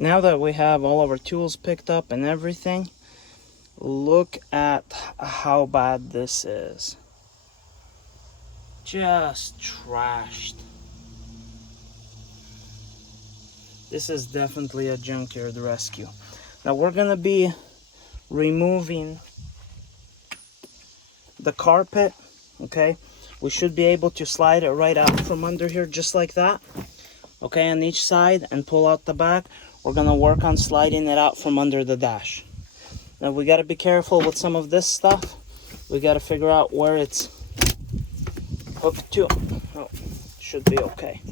Now that we have all of our tools picked up and everything, look at how bad this is. Just trashed. This is definitely a junkyard rescue. Now we're gonna be removing the carpet, okay? We should be able to slide it right out from under here just like that, okay, on each side, and pull out the back. We're gonna work on sliding it out from under the dash. Now we gotta be careful with some of this stuff. We gotta figure out where it's hooked to. Oh, should be okay.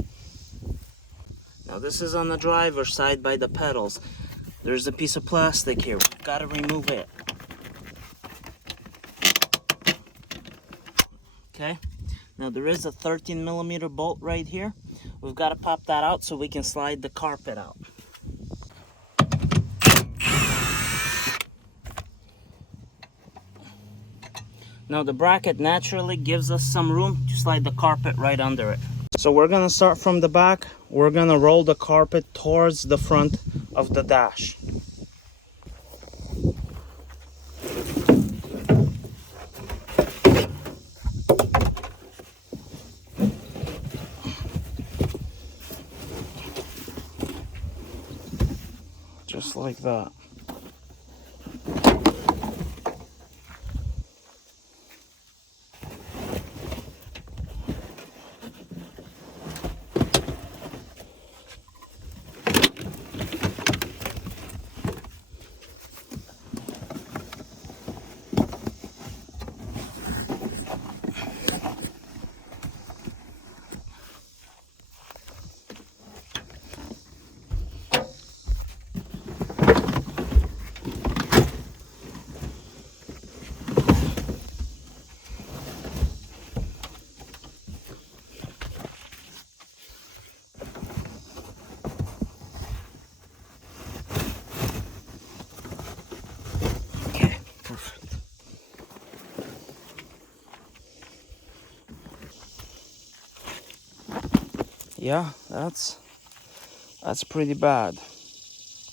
Now this is on the driver's side by the pedals. There's a piece of plastic here. We've got to remove it. Okay. Now there is a 13mm bolt right here. We've got to pop that out so we can slide the carpet out. Now the bracket naturally gives us some room to slide the carpet right under it. So we're going to start from the back. We're going to roll the carpet towards the front of the dash. Just like that. Yeah, that's pretty bad.